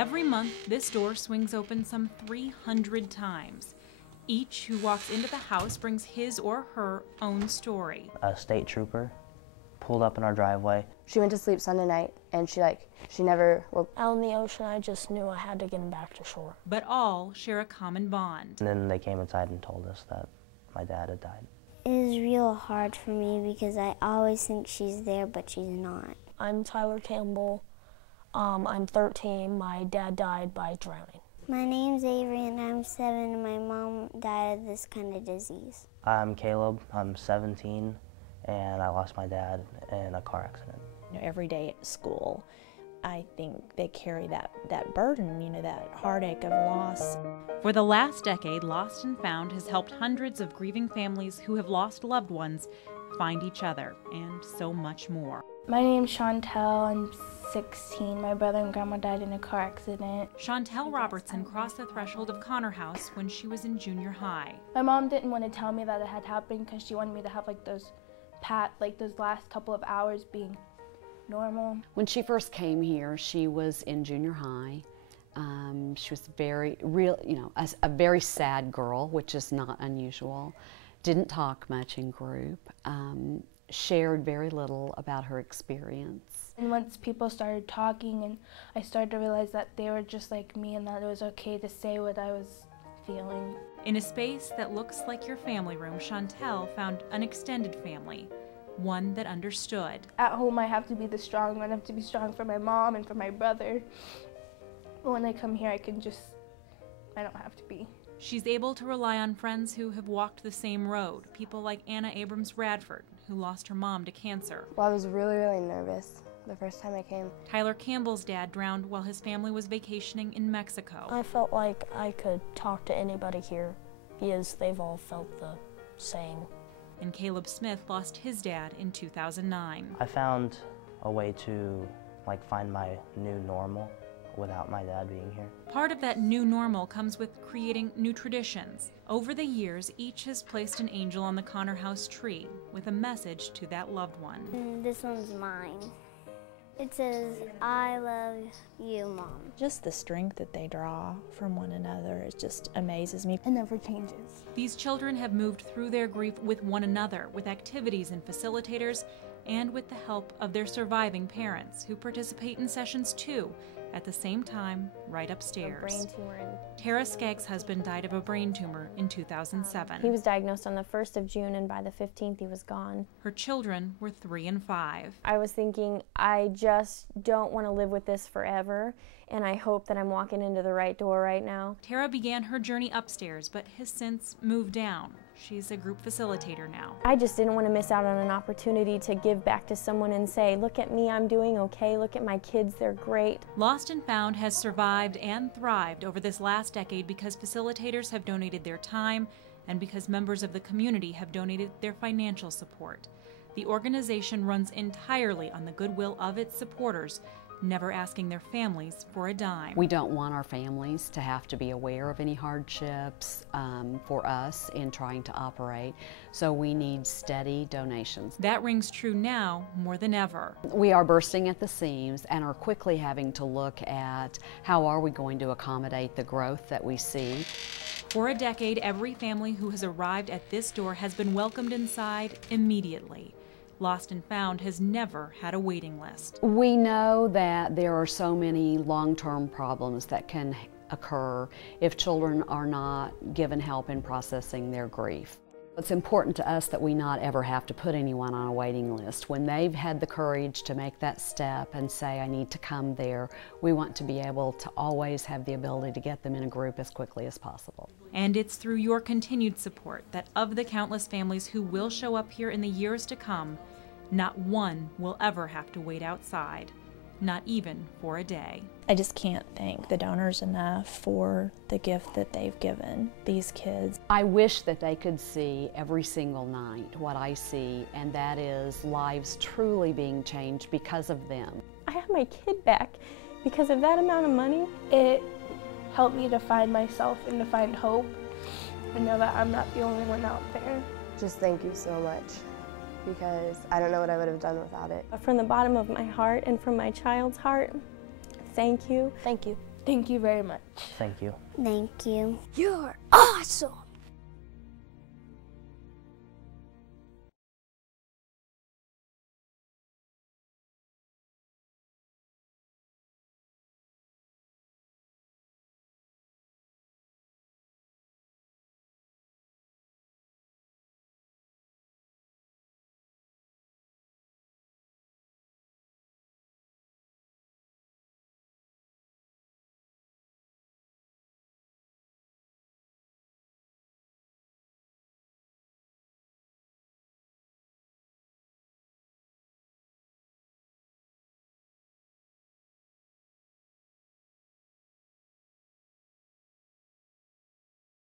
Every month, this door swings open some 300 times. Each who walks into the house brings his or her own story. A state trooper pulled up in our driveway. She went to sleep Sunday night, and she never woke. Out in the ocean, I just knew I had to get him back to shore. But all share a common bond. And then they came inside and told us that my dad had died. It is real hard for me because I always think she's there, but she's not. I'm Tyler Campbell. I'm 13. My dad died by drowning. My name's Avery and I'm 7 and my mom died of this kind of disease. I'm Caleb, I'm 17, and I lost my dad in a car accident. Every day at school, I think they carry that burden, that heartache of loss. For the last decade, Lost and Found has helped hundreds of grieving families who have lost loved ones find each other, and so much more. My name's Chantel. I'm 16. My brother and grandma died in a car accident. Chantel Robertson crossed the threshold of Connor House when she was in junior high. My mom didn't want to tell me that it had happened because she wanted me to have those last couple of hours being normal. When she first came here, she was in junior high. She was a very sad girl, which is not unusual. Didn't talk much in group. Shared very little about her experience. And once people started talking and I started to realize that they were just like me and that it was okay to say what I was feeling. In a space that looks like your family room, Chantel found an extended family, one that understood. At home I have to be the strong one. I have to be strong for my mom and for my brother. But when I come here I don't have to be. She's able to rely on friends who have walked the same road, people like Anna Abrams Radford, who lost her mom to cancer. Well, I was really, really nervous the first time I came. Tyler Campbell's dad drowned while his family was vacationing in Mexico. I felt like I could talk to anybody here because they've all felt the same. And Caleb Smith lost his dad in 2009. I found a way to find my new normal without my dad being here. Part of that new normal comes with creating new traditions. Over the years, each has placed an angel on the Connor House tree with a message to that loved one. And this one's mine. It says, I love you, Mom. Just the strength that they draw from one another, it just amazes me. It never changes. These children have moved through their grief with one another, with activities and facilitators, and with the help of their surviving parents, who participate in sessions too, at the same time, right upstairs. A brain tumor. Tara Skaggs' husband died of a brain tumor in 2007. He was diagnosed on the 1st of June, and by the 15th he was gone. Her children were 3 and 5. I was thinking, I just don't want to live with this forever, and I hope that I'm walking into the right door right now. Tara began her journey upstairs, but has since moved down. She's a group facilitator now. I just didn't want to miss out on an opportunity to give back to someone and say, look at me, I'm doing okay, look at my kids, they're great. Lost and Found has survived and thrived over this last decade because facilitators have donated their time and because members of the community have donated their financial support. The organization runs entirely on the goodwill of its supporters, never asking their families for a dime. We don't want our families to have to be aware of any hardships for us in trying to operate, so we need steady donations. That rings true now more than ever. We are bursting at the seams and are quickly having to look at how are we going to accommodate the growth that we see. For a decade, every family who has arrived at this door has been welcomed inside immediately. Lost and Found has never had a waiting list. We know that there are so many long-term problems that can occur if children are not given help in processing their grief. It's important to us that we not ever have to put anyone on a waiting list. When they've had the courage to make that step and say, I need to come there, we want to be able to always have the ability to get them in a group as quickly as possible. And it's through your continued support that of the countless families who will show up here in the years to come, not one will ever have to wait outside, not even for a day. I just can't thank the donors enough for the gift that they've given these kids. I wish that they could see every single night what I see, and that is lives truly being changed because of them. I have my kid back because of that amount of money. It helped me to find myself and to find hope and know that I'm not the only one out there. Just thank you so much, because I don't know what I would have done without it. From the bottom of my heart and from my child's heart, thank you. Thank you. Thank you very much. Thank you. Thank you. You're awesome.